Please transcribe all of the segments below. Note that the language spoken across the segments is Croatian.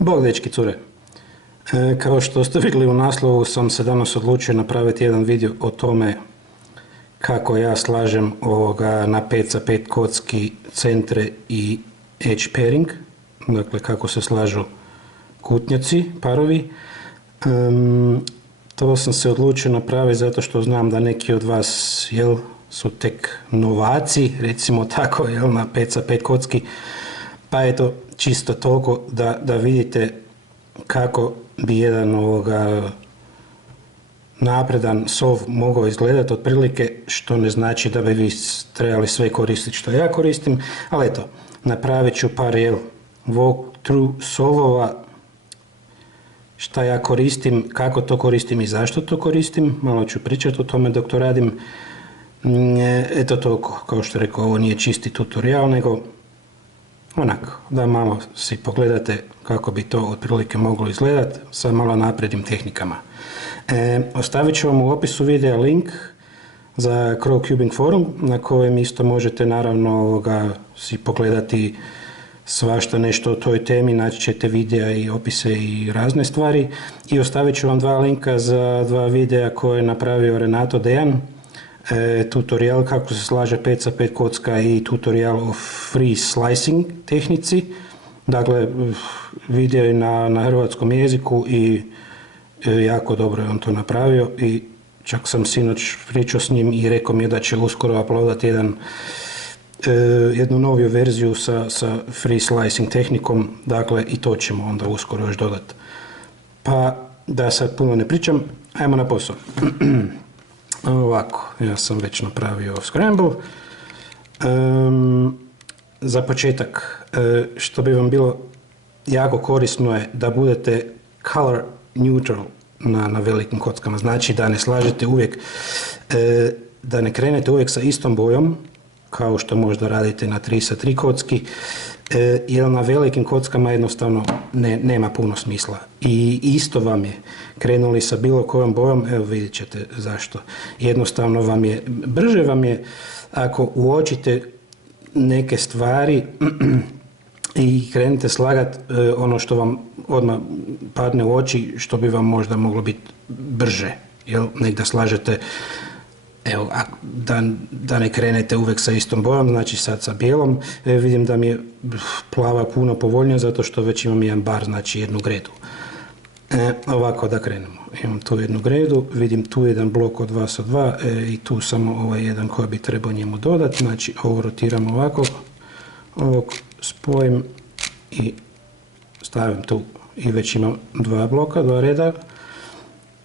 Bog dečki cure, kao što ste vidjeli u naslovu sam se danas odlučio napraviti jedan video o tome kako ja slažem na 5 sa 5 kocki centre i edge pairing, dakle kako se slažu kutnjaci, parovi. To sam se odlučio napraviti zato što znam da neki od vas su tek novaci, recimo tako, na 5 sa 5 kocki, pa eto čisto toliko da vidite kako bi jedan napredan sov mogao izgledati otprilike, što ne znači da bi vi trebali sve koristiti što ja koristim, ali eto, napravit ću par walkthrough sovova, šta ja koristim, kako to koristim i zašto to koristim, malo ću pričati o tome dok to radim. Eto toliko, kao što rekao, ovo nije čisti tutorial, nego onako, da malo si pogledate kako bi to otprilike moglo izgledati sa malo naprednim tehnikama. Ostavit ću vam u opisu videa link za Crowcubing forum na kojem isto možete naravno si pogledati svašta nešto o toj temi, naći ćete videa i opise i razne stvari, i ostavit ću vam dva linka za dva videa koje je napravio Renato Dejan, tutorial kako se slaže 5 sa 5 kocka i tutorial o free slicing tehnici. Dakle, video je na hrvatskom jeziku i jako dobro je on to napravio, i čak sam sinoć pričao s njim i rekao mi je da će uskoro uploadati jednu noviju verziju sa free slicing tehnikom, dakle i to ćemo onda uskoro još dodati. Pa da sad puno ne pričam, ajmo na posao. Ovako, ja sam već napravio scramble. Za početak, što bi vam bilo jako korisno je da budete color neutral na velikim kockama, znači da ne slažete uvijek, da ne krenete uvijek sa istom bojom, kao što možda radite na 3 sa 3 kocki, jer na velikim kockama jednostavno nema puno smisla. I isto vam je, krenuli sa bilo kojom bojom, evo vidjet ćete zašto. Jednostavno vam je, brže vam je ako uočite neke stvari i krenete slagati ono što vam odmah padne u oči, što bi vam možda moglo biti brže, nek da slažete. Evo, da ne krenete uvijek sa istom bojom, znači sad sa bijelom, vidim da mi je plava puno povoljnija zato što već imam jedan bar, znači jednu gredu. Ovako da krenemo, imam tu jednu gredu, vidim tu jedan blok od 2 sa 2 i tu samo ovaj jedan koji bi trebao njemu dodati, znači ovo rotiram ovako, ovog spojim i stavim tu i već imam 2 bloka, 2 reda,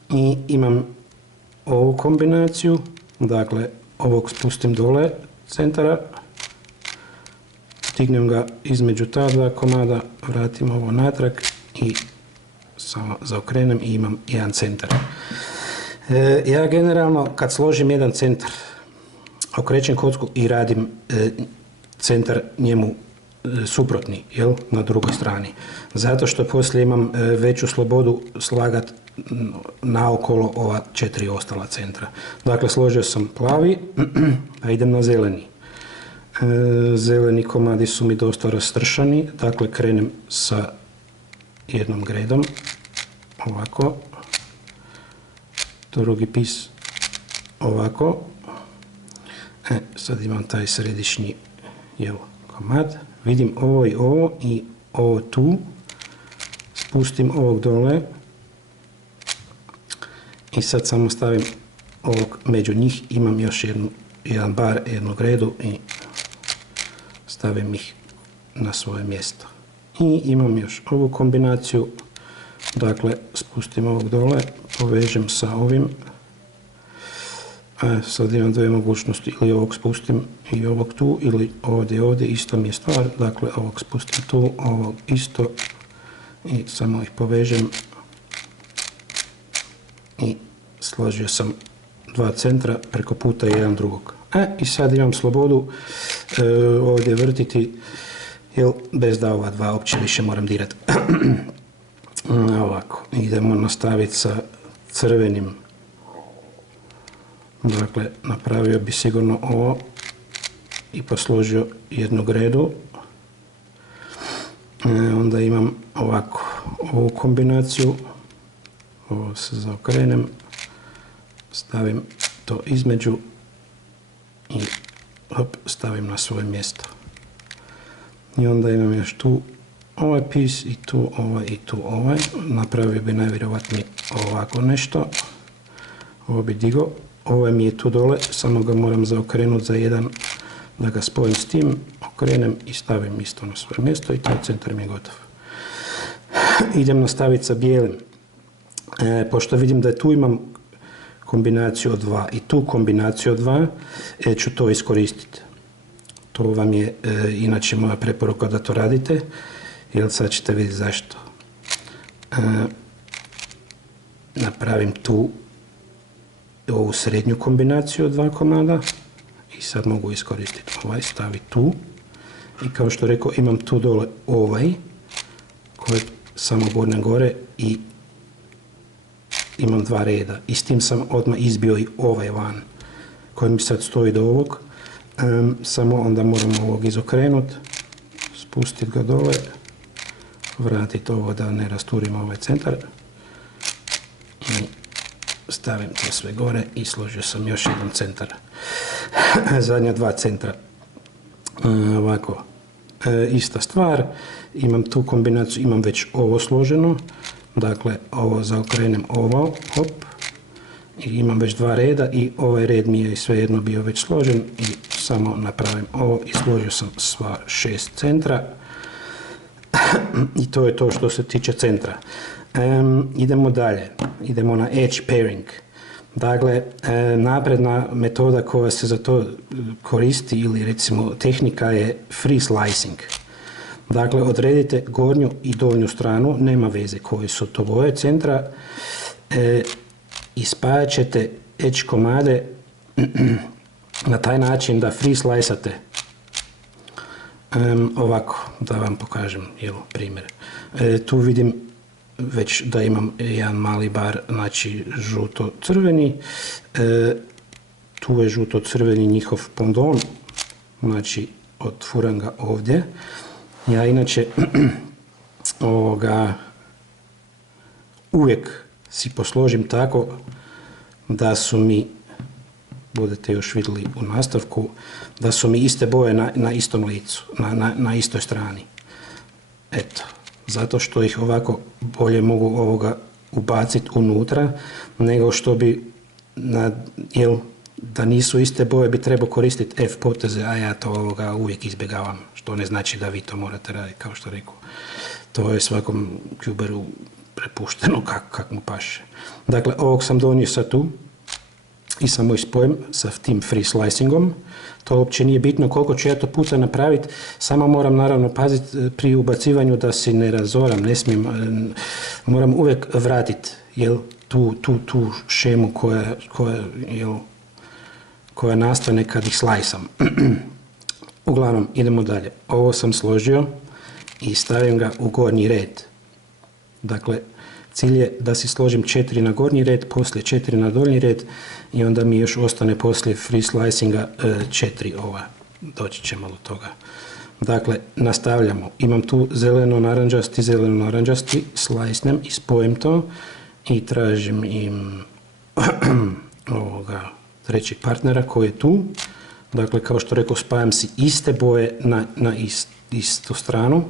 i imam ovu kombinaciju. Dakle, ovog spustim dole centara, stignem ga između ta dva komada, vratim ovo natrag i samo zaokrenem i imam jedan centar. Ja generalno kad složim jedan centar, okrećem kocku i radim centar njemu suprotni, na drugoj strani. Zato što poslije imam veću slobodu slagat naokolo ova 4 ostala centra. Dakle, složio sam plavi, a idem na zeleni. Zeleni komadi su mi dosta rastršani, dakle krenem sa jednom gredom, ovako, drugi pis ovako, sad imam taj središnji komad, vidim ovo i ovo tu, spustim ovog dole i sad samo stavim ovog među njih, imam još jedan bar, jednu gredu i stavim ih na svoje mjesto. I imam još ovu kombinaciju, dakle spustim ovog dole, povežem sa ovim, sad imam dvije mogućnosti, ili ovog spustim i ovog tu, ili ovdje, isto mi je stvar, dakle ovog spustim tu, ovog isto i samo ih povežem i složio sam 2 centra preko puta jedan drugog. I sad imam slobodu ovdje vrtiti, bez da ova dva uopće više moram dirati. Ovako, idemo nastaviti sa crvenim. Dakle, napravio bi sigurno ovo i posložio jednu gredu. Onda imam ovako, ovu kombinaciju, ovo se zaokrenem, stavim to između i hop, stavim na svoje mjesto. I onda imam još tu ovaj pis i tu ovaj i tu ovaj. Napravio bi najvjerovatnije ovako nešto. Ovo bi digo. Ovaj mi je tu dole, samo ga moram zaokrenuti za jedan, da ga spojim s tim, okrenem i stavim isto na svoje mjesto i taj centar mi je gotov. Idem nastaviti sa bijelim. Pošto vidim da tu imam kombinaciju od 2 i tu kombinaciju od 2, ću to iskoristiti. To vam je inače moja preporuka da to radite, jer sad ćete vidjeti zašto. Napravim tu ovu srednju kombinaciju od 2 komada i sad mogu iskoristiti ovaj, staviti tu. I kao što rekao, imam tu dole ovaj koji samo gurnem gore i imam 2 reda. I s tim sam odmah izbio i ovaj van koji mi sad stoji do ovog. Samo onda moram ovog izokrenuti, spustiti ga dole, vratiti ovo da ne rasturim ovaj centar i stavim to sve gore i složio sam još jedan centar. Zadnja 2 centra. Ovako, ista stvar, imam tu kombinaciju, imam već ovo složeno, dakle ovo zaokrenem ovo, hop, i imam već 2 reda i ovaj red mi je svejedno bio već složen i samo napravim ovo i složio sam sva 6 centra. I to je to što se tiče centra. Idemo dalje, idemo na edge pairing. Dakle, napredna metoda koja se za to koristi ili recimo tehnika je free slicing. Dakle, odredite gornju i donju stranu, nema veze koje su to boje centra, i spajat ćete edge komade na taj način da free sliceate. Ovako, da vam pokažem primjer. Tu vidim već da imam jedan mali bar, znači žuto-crveni. Tu je žuto-crveni njihov pondon, znači otfuram ga ovdje. Ja inače uvijek si posložim tako da su mi, budete još vidjeli u nastavku, da su mi iste boje na istom licu, na istoj strani. Eto, zato što ih ovako bolje mogu ovoga ubaciti unutra, nego što bi, da nisu iste boje bi trebao koristiti F poteze, a ja to uvijek izbjegavam, što ne znači da vi to morate raditi, kao što rekao. To je svakom kuberu prepušteno kak mu paše. Dakle, ovog sam donio sad tu i samo ispojem sa tim free slicingom. To uopće nije bitno koliko ću ja to puta napraviti, samo moram naravno paziti pri ubacivanju da si ne razoram, ne smijem, moram uvijek vratiti tu šemu koja nastane kad ih slajsam. Uglavnom, idemo dalje. Ovo sam složio i stavim ga u gornji red. Dakle, cilj je da si složim 4 na gornji red, poslije 4 na donji red i onda mi još ostane poslije free slicinga 4 ova. Doći ćemo do toga. Dakle, nastavljamo. Imam tu zeleno-naranđasti, slicnem i spojim to i tražim im trećeg partnera koji je tu. Dakle, kao što rekao, spajam si iste boje na istu stranu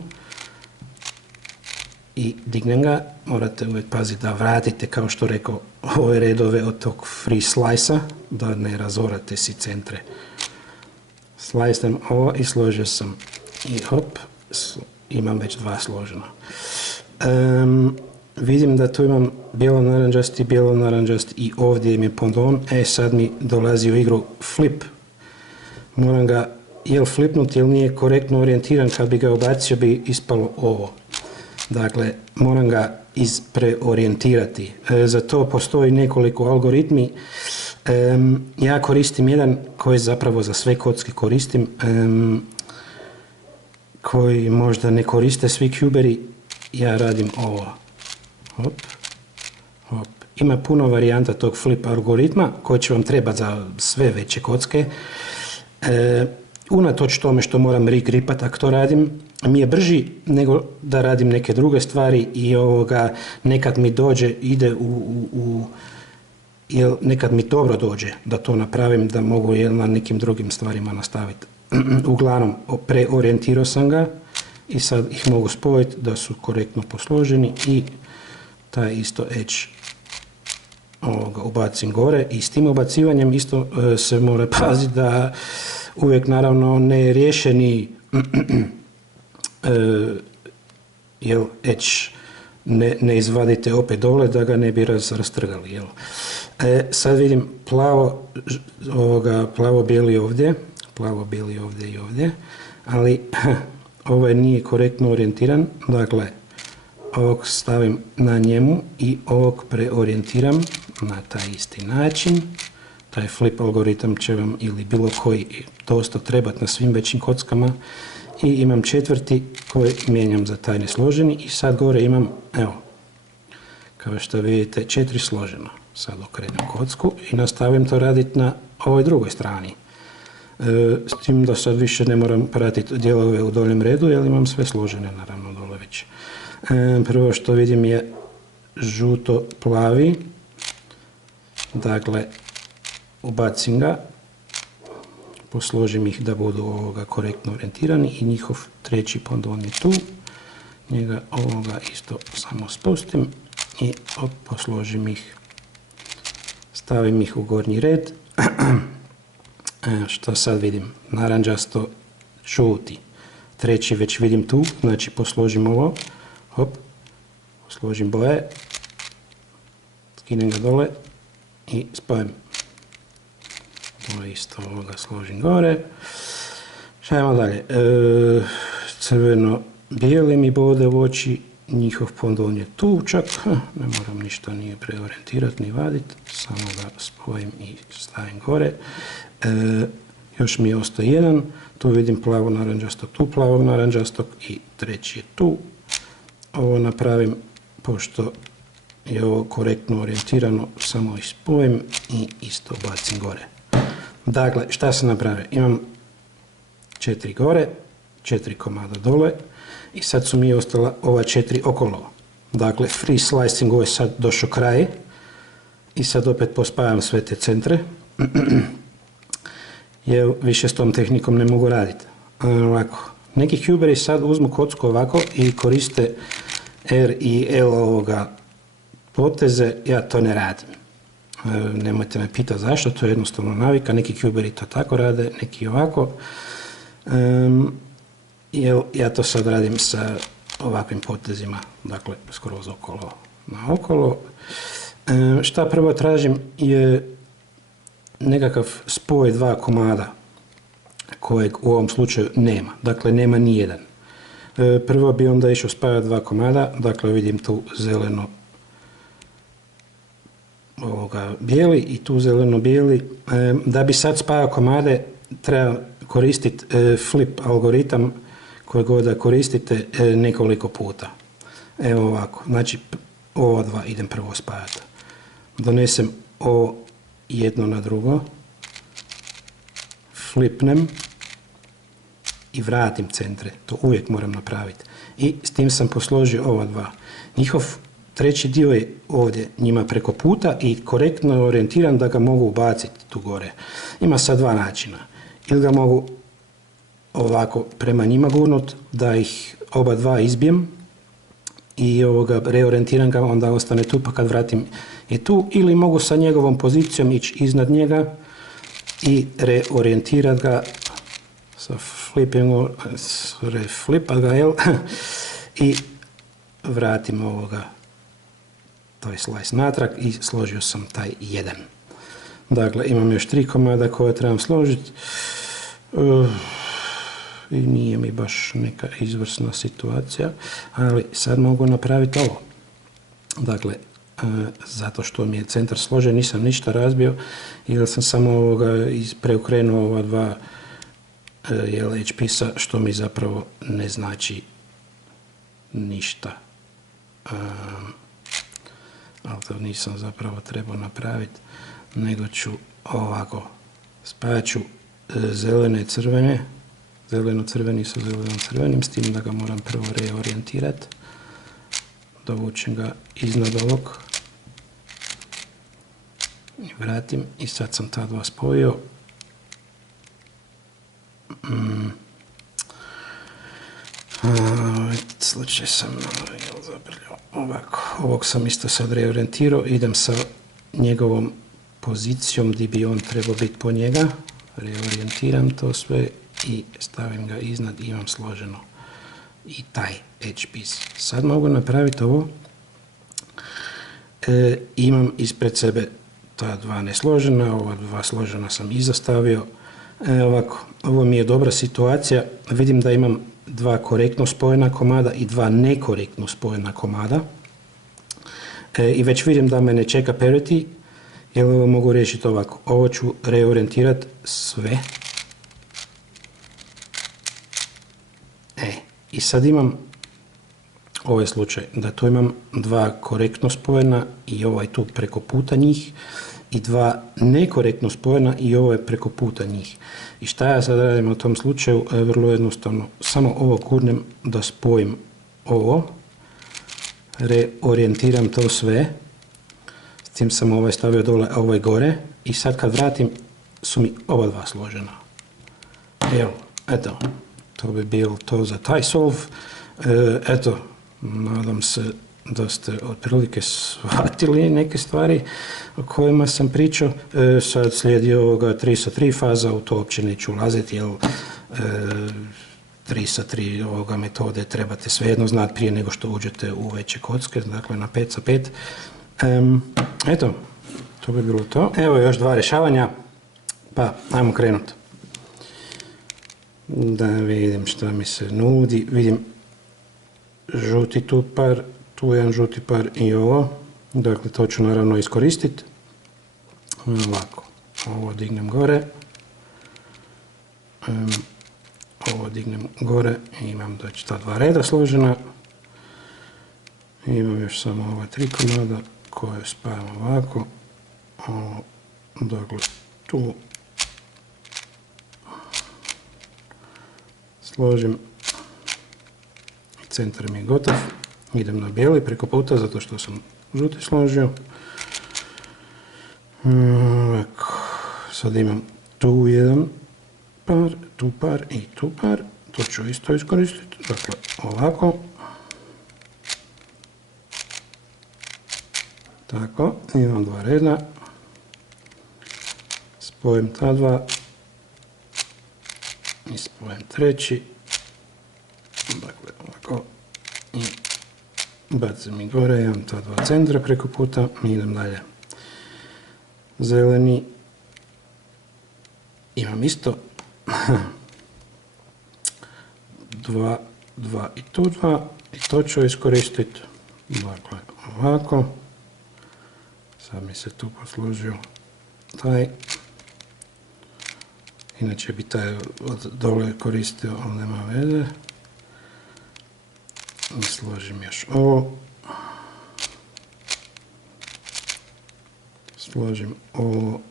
i dignem ga. Morate uvijek paziti da vratite, kao što rekao, ove redove od tog free slice-a, da ne razorate si centre. Slicem ovo i složio sam i hop, imam već 2 složena. Vidim da tu imam bijelo-naranđasti i ovdje mi je pondon. Sad mi dolazi u igru flip. Moram ga flipnuti jer nije korektno orijentiran, kad bi ga ubacio bi ispalo ovo. Dakle, moram ga preorijentirati. Za to postoji nekoliko algoritmi. Ja koristim jedan koji zapravo za sve kocke koristim, koji možda ne koriste svi kuberi. Ja radim ovo. Hop, hop. Ima puno varijanta tog flip algoritma koji će vam trebati za sve veće kocke. unatoč tome što moram regripat ako to radim, mi je brži nego da radim neke druge stvari i nekad mi ide jel nekad mi dobro dođe da to napravim, da mogu na nekim drugim stvarima nastaviti. Uglavnom, preorijentirao sam ga i sad ih mogu spojiti da su korektno posloženi i taj isto edge ubacim gore i s tim ubacivanjem isto se mora paziti da uvijek naravno ne riješeni jel edge ne izvadite opet dole da ga ne bi rastrgali. Jel. Sad vidim plavo-bijeli ovdje i ovdje, ali ovaj nije korektno orijentiran, dakle ovog stavim na njemu i ovog preorijentiram na taj isti način. Taj flip algoritam će vam ili bilo koji dosta trebati na svim većim kockama i imam četvrti koji mijenjam za taj nesloženi i sad gore imam, evo, kao što vidite 4 složeno. Sad okrenem kocku i nastavim to raditi na ovoj drugoj strani. S tim da sad više ne moram pratiti dijelove u doljem redu jer imam sve složene naravno dole već. Prvo što vidim je žuto-plavi, dakle ubacim ga, posložim ih da budu korektno orijentirani i njihov treći pondon je tu, njega isto samo spustim i posložim ih, stavim ih u gornji red. Što sad vidim? Naranđasto, žuti. Treći već vidim tu, znači posložim ovo, hop, posložim boje, skinem ga dole i spojim. Ovo isto složim gore. Šajmo dalje. Crveno-bijeli mi bode u oči, njihov pondon je tu čak, ne moram ništa ni preorijentirati ni vaditi, samo ga spojim i stavim gore. Još mi je ostao jedan, tu vidim plavo-naranđastog, tu plavog-naranđastog i treći je tu. Ovo napravim, pošto je ovo korektno orijentirano, samo ih spojim i isto bacim gore. Dakle, šta sam napravio? Imam 4 gore, 4 komada dole i sad su mi ostala ova 4 okolo. Dakle, free slicing je sad došao kraj i sad opet pospajam sve te centre. Jer više s tom tehnikom ne mogu raditi. Ovako, neki cuberi sad uzmu kocku ovako i koriste R i L poteze, ja to ne radim. Nemojte me pitati zašto, to je jednostavno navika, neki cuberi to tako rade, neki ovako. Ja to sad radim sa ovakvim potezima, dakle skroz okolo na okolo. Šta prvo tražim je nekakav spoj 2 komada kojeg u ovom slučaju nema, dakle nema ni jedan. Prvo bi onda išao spajati 2 komada, dakle vidim tu zeleno bijeli i tu zeleno bijeli. Da bi sad spajao komade treba koristiti flip algoritam koji god da koristite nekoliko puta. Evo ovako, znači ova dva idem prvo spajati. Donesem ovo jedno na drugo, flipnem i vratim centre, to uvijek moram napraviti. I s tim sam posložio ova dva. Njihov treći dio je ovdje njima preko puta i korektno je orijentiran da ga mogu ubaciti tu gore. Ima sad dva načina. Ili ga mogu ovako prema njima gurnut, da ih oba dva izbijem i reorientiram ga, onda ostane tu, pa kad vratim je tu. Ili mogu sa njegovom pozicijom ići iznad njega i reorijentirati ga sa flipom, reflipat ga, jel? I vratim taj slice natrag i složio sam taj jedan. Dakle, imam još 3 komada koje trebam složiti. I nije mi baš neka izvrsna situacija, ali sad mogu napraviti ovo. Dakle, zato što mi je centar složen, nisam ništa razbio, jer sam samo preokrenuo ova dva HP-sa, što mi zapravo ne znači ništa. Ali to nisam zapravo trebao napraviti, nego ću ovako, spajat ću zelene i crvene, zeleno-crveni sa zeleno-crvenim, s tim da ga moram prvo reorijentirati. Dovučem ga iznad ovog i vratim i sad sam ta dva spojio. Slučaj sam zabrljao ovako. Ovog sam isto sad reorijentirao, idem sa njegovom pozicijom gdje bi on trebao biti po njega. Reorijentiram to sve i stavim ga iznad i imam složeno i taj edge piece. Sad mogu napraviti ovo. Imam ispred sebe ta dva nesložena, ova dva složena sam izostavio. Ovako, ovo mi je dobra situacija. Vidim da imam dva korektno spojena komada i dva nekorektno spojena komada. I već vidim da me ne čeka parity, jer ovo mogu riješiti ovako. Ovo ću reorijentirati sve. I sad imam ovaj slučaj da tu imam dva korektno spojena i ovaj tu preko puta njih i dva nekorektno spojena i ovo je preko puta njih. I šta ja sad radim u tom slučaju? Vrlo jednostavno, samo ovo gurnem da spojim ovo, reorijentiram to sve, s tim sam ovaj stavio dole, a ovaj gore i sad kad vratim su mi oba dva složena. Evo, eto, to bi bilo to za taj solve. Eto, nadam se da ste otprilike shvatili neke stvari o kojima sam pričao. Sad slijedi ovoga 3 sa 3 faza, u to uopće neću ulaziti, jer 3 sa 3 ovoga metode trebate svejedno znati prije nego što uđete u veće kocke, dakle na 5 sa 5. Eto, to bi bilo to. Evo još dva rješavanja, pa ajmo krenuti. Da vidim šta mi se nudi, vidim žuti tu par, tu jedan žuti par i ovo, dakle to ću naravno iskoristiti. Ovako, ovo dignem gore, ovo dignem gore i imam znači ta dva reda složena. Imam još samo ova tri komada koje spajam ovako, dakle tu složim i centar mi je gotov. Idem na bijeli preko puta zato što sam žuti složio. Sad imam tu jedan par, tu par i tu par. To ću isto iskoristiti. Dakle, ovako. Tako, imam dva reda. Spojim ta dva. I spojim treći. Dakle, ovako. I bacim i gore, imam ta dva centra preko puta i idem dalje. Zeleni. Imam isto. Dva i tu dva. I to ću iskoristiti. Dakle, ovako. Sad mi se tu poslužio taj. Inače bi taj od dole koristio, ali nema veze. I složim još ovo. Složim ovo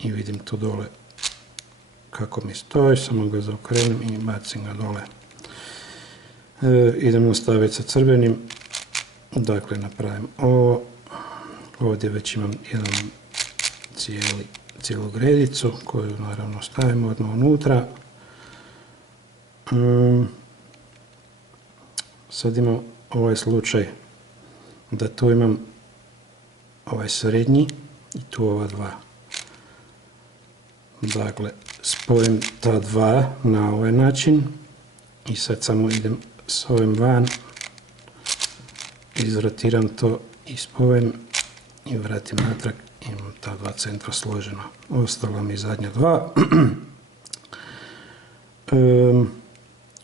i vidim tu dole kako mi stoji, samo ga zaokrenem i bacim ga dole. Idem nastaviti sa crvenim, dakle napravim ovo. Ovdje već imam jedan cijelu gredicu koju naravno stavimo odmah unutra. Sad imam ovaj slučaj da tu imam ovaj srednji i tu ova dva. Dakle, spojim ta dva na ovaj način i sad samo idem s ovim van, izrotiram to i spojim i vratim natrag. Imam ta dva centra složena. Ostala mi zadnja dva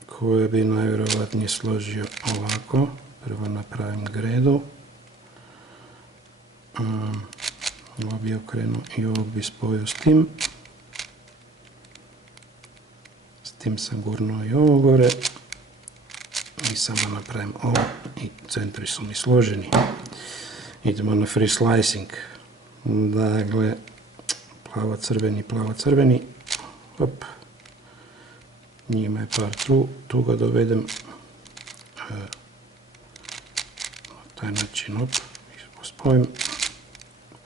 koje bi najvjerojatnije složio ovako. Prvo napravim gredu. Ovo bi okrenuo i ovo bi spojio s tim. S tim sam gurnuo i ovo gore. I samo napravim ovo i centri su mi složeni. Idemo na free slicing. Dakle, plavo-crveni, plavo-crveni. Hop. njima je par tu ga dovedem na taj način, spojim,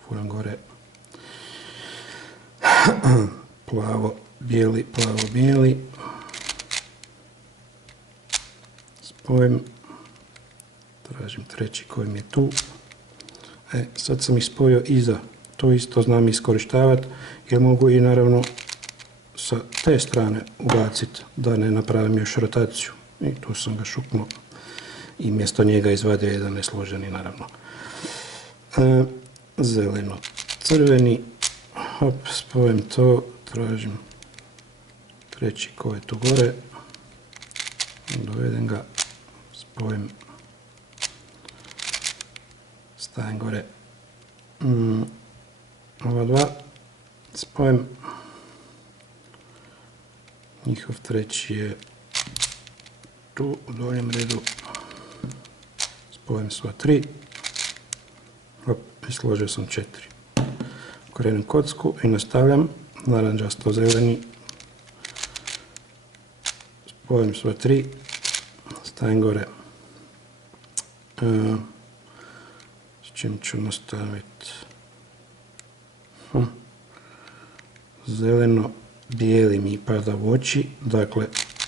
furam gore plavo, bijeli, spojim, tražim treći koji mi je tu. Sad sam ih spojio iza, to isto znam iskorištavati jer mogu i naravno sa te strane ubaciti da ne napravim još rotaciju. I tu sam ga šuknuo i mjesto njega izvadio jedan nesloženi naravno. Zeleno, crveni, spojim to, tražim treći koji je tu gore, dovedem ga, spojim, stavim gore ova dva, spojim, njihov treći je tu u donjem redu, spojim sva tri, i složio sam 4. Okrenem kocku i nastavljam, naranđasto zeleni, spojim sva 3, stavim gore, s čim ću nastaviti, zeleno, bijeli mi pada u oči, dakle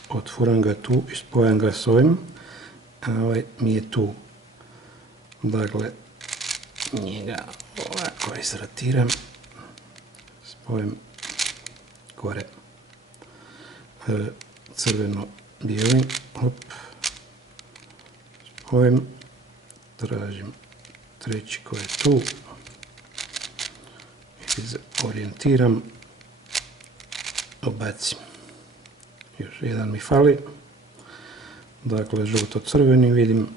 otvoram ga tu i spojam ga s ovim, a ovaj mi je tu, dakle njega ovako izrotiram, spojim gore, crveno, bijeli, spojim, tražim treći koji je tu, orijentiram, obacim. Još jedan mi fali, dakle žuto-crveni vidim,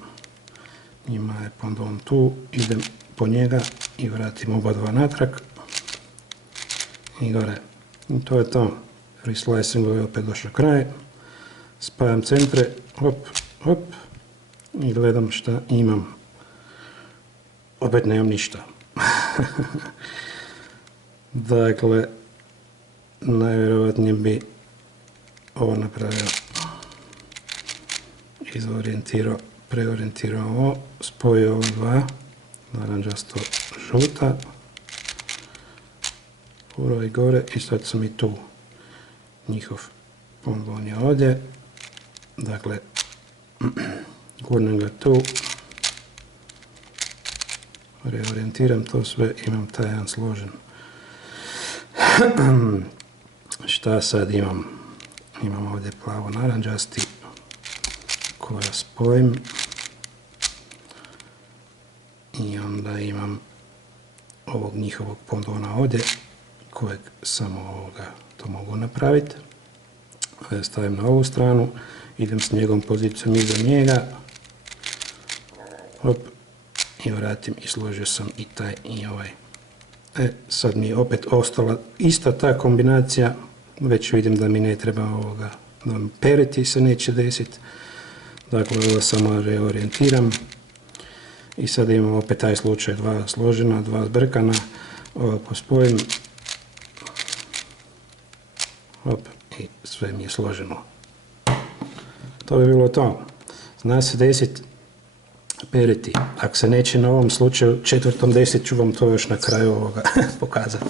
njima je pendon tu, idem po njega i vratim oba dva natrag i gore. I to je to. Reslicing je opet došao kraj, spajam centre, hop, i gledam šta imam. Opet nemam ništa. Dakle, najvjerojatnije bi ovo napravio, preorijentirao ovo, spojio ovo dva, naranđasto žuta, furao i gore i sad sam i tu. Njihov pendon je ovdje, dakle, gurnem ga tu, reorijentiram to sve, imam taj jedan složen. Šta sad imam? Imam ovdje plavo naranđasti koja spojim i onda imam ovog njihovog pendona ovdje kojeg samo ovoga to mogu napraviti. Stavim na ovu stranu, idem s njegovom pozicijom iza njega, hop, i vratim i složio sam i taj i ovaj. Sad mi je opet ostala ista ta kombinacija, već vidim da mi ne treba ovoga, da mi periti se neće desiti. Dakle, ovo samo reorijentiram i sad imam opet taj slučaj, dva složena, dva zbrkana, ovo pospojim, hop, i sve mi je složeno. To bi bilo to. Zna se desiti periti. Ako se neće na ovom slučaju, 4.10 ću vam to još na kraju ovoga pokazati.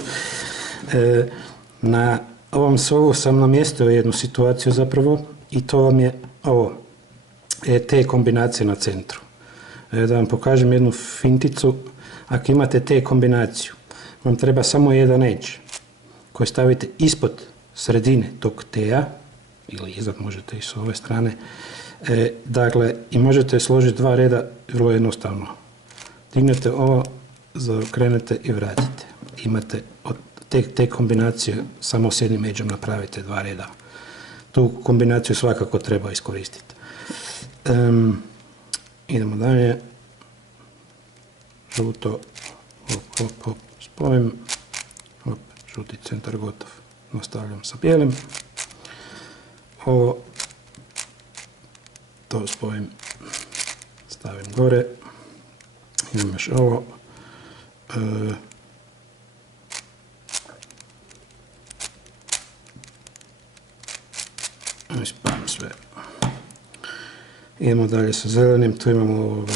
Na ovom sovu sam namjestio jednu situaciju zapravo i to vam je ovo, te kombinacije na centru. Da vam pokažem jednu finticu. Ako imate te kombinaciju, vam treba samo jedan edge koji stavite ispod sredine tog T-a ili iznad, možete i s ove strane. Dakle, i možete složiti dva reda vrlo jednostavno. Dignete ovo, zaokrenete i vratite. Imate od te kombinacije samo s jednim edgeom napravite dva reda. Tu kombinaciju svakako treba iskoristiti. Idemo dalje. Žuto, hop, spojim. Hop, žuti centar gotov. Nastavljam sa bijelim. Ovo to spojim, stavim gore. Idem još ovo. Spajam sve. Idemo dalje sa zelenim, tu imamo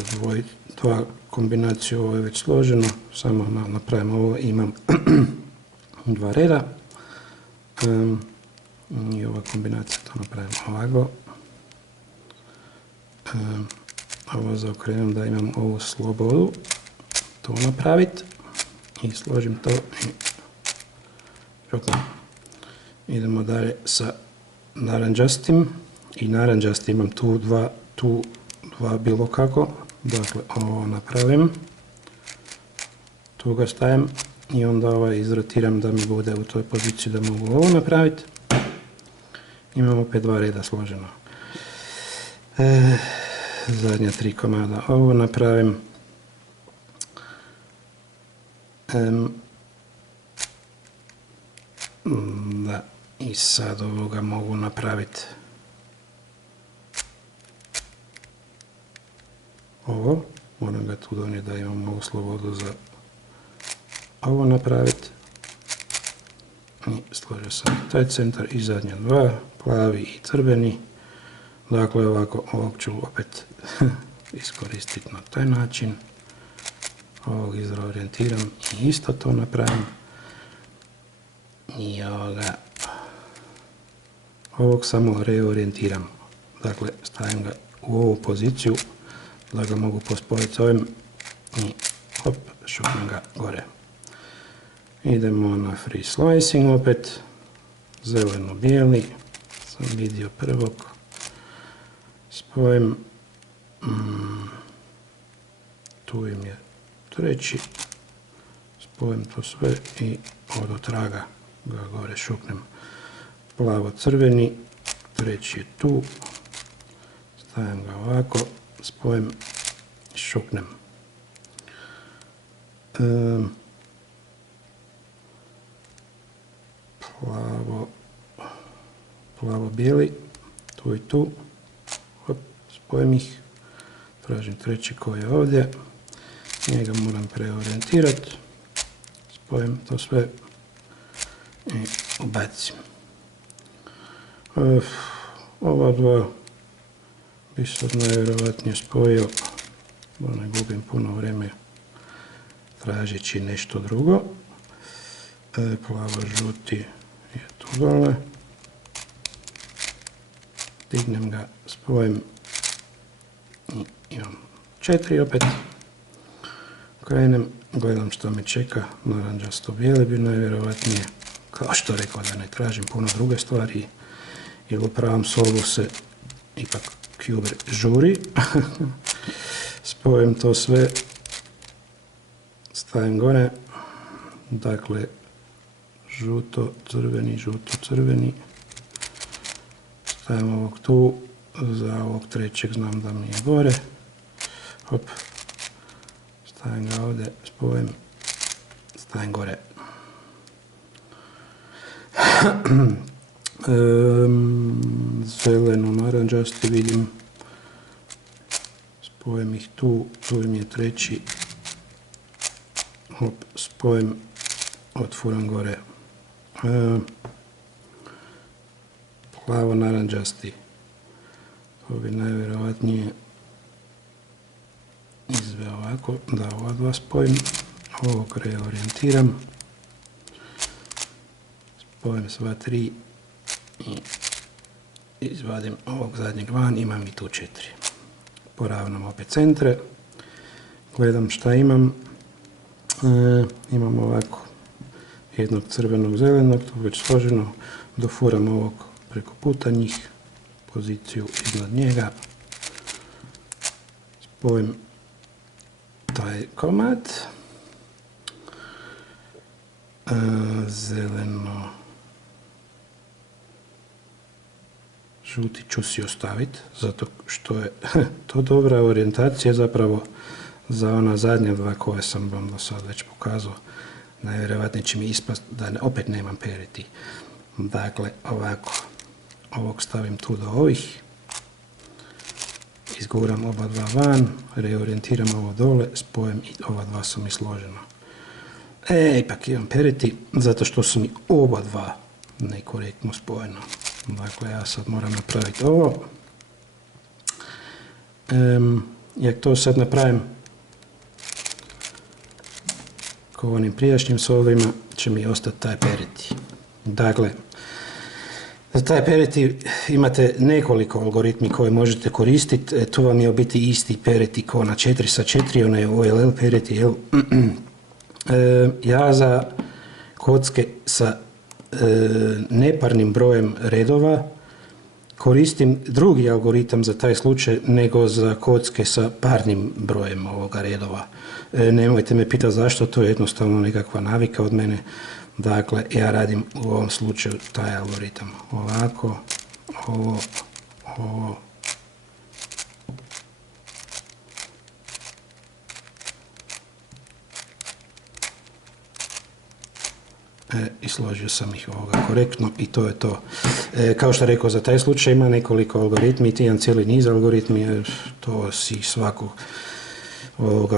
dva kombinaciju, ovo je već složeno, samo napravimo ovo, imam dva reda. I ova kombinacija to napravimo ovako. Ovo zaokrenem da imam ovu slobodu, to napraviti i složim to i šoknem. Idemo dalje sa naranđastim i naranđasti imam tu dva bilo kako, dakle ovo napravim, tu ga stavim i onda ovaj izrotiram da mi bude u toj poziciji da mogu ovo napraviti. Imam opet dva reda složeno. Zadnja 3 komada ovo napravim. Da, i sad ovoga mogu napraviti ovo, moram ga tu donijeti da imam ovu slobodu za ovo napraviti. I složio sam taj centar i zadnja dva, plavi i crveni. Dakle, ovako, ovog ću opet iskoristiti na taj način. Ovog izreorijentiram i isto to napravim. I ovog samo reorijentiram. Dakle, stavim ga u ovu poziciju da ga mogu pospojiti s ovim i hop, šupnem ga gore. Idemo na free slicing opet, zeleno-bijeli, sam vidio prvog, spojim, tu im je treći, spojim to sve i od otraga ga gore šupnem. Plavo-crveni, treći je tu, stavim ga ovako, spojim i šupnem. Plavo-bijeli, tu i tu, hop, spojim ih, tražim treći koji je ovdje, njega moram preorijentirati, spojim to sve i ubacim. Ova dva bi sad najvjerovatnije spojio, da ne gubim puno vrijeme tražeći nešto drugo. Plavo-žuti je tu dole. Dignem ga, spojim i imam 4 opet. Krenem, gledam što me čeka, naranđasto-bijeli bi najvjerovatnije, kao što rekao da ne tražim puno druge stvari, jer u pravom solvu se ipak Cuber žuri. Spojim to sve, stavim gore, dakle žuto-crveni, žuto-crveni, stavim ovog tu, za ovog trećeg znam da mi je gore, hop, stavim ga ovdje, spojim, stavim gore. Zeleno-naranđasti vidim, spojim ih tu, tu im je treći, hop, spojim, otfuram gore. Plavo-naranđasti, to bi najvjerovatnije izveo ovako, da ova dva spojim, ovog reorijentiram, spojim sva tri i izvadim ovog zadnjeg van, imam i tu 4. Poravnam opet centre, gledam šta imam, imam ovako jednog crvenog zelenog, to već složeno, dofuram ovog preko puta njih, poziciju iznad njega, spojim taj komad, zeleno, žuti ću si ostaviti, zato što je to dobra orijentacija zapravo za ona zadnja dva koje sam vam do sad već pokazao. Najvjerojatnije će mi ispast da opet nemam periti. Dakle, ovako, ovog stavim tu do ovih, izguram oba dva van, reorijentiram ovo dole, spojim i ova dva su mi složena. Ipak imam periti, zato što su mi oba dva nekorektno spojena. Dakle, ja sad moram napraviti ovo. Jak to sad napravim kao onim prijašnjim sovima, će mi ostati taj periti. Dakle, za taj periti imate nekoliko algoritmi koje možete koristiti. Tu vam je u biti isti periti kao na 4x4, onaj OLL periti. Ja za kocke sa neparnim brojem redova koristim drugi algoritam za taj slučaj nego za kocke sa parnim brojem ovoga redova. Nemojte me pitati zašto, to je jednostavno nekakva navika od mene. Dakle, ja radim u ovom slučaju taj algoritam. Ovako, ovo. I složio sam ih korektno i to je to. Kao što rekao, za taj slučaj ima nekoliko algoritmi, jedan cijeli niz algoritmi, to si svako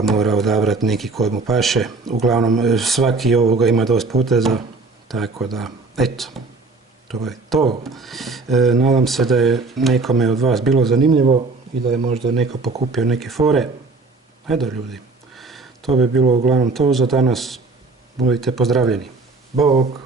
mora odabrati neki koji mu paše. Uglavnom, svaki ima dosta poteza, tako da, eto, to je to. Nadam se da je nekome od vas bilo zanimljivo i da je možda neko pokupio neke fore. Edo ljudi, to bi bilo uglavnom to za danas. Budite pozdravljeni. Bog!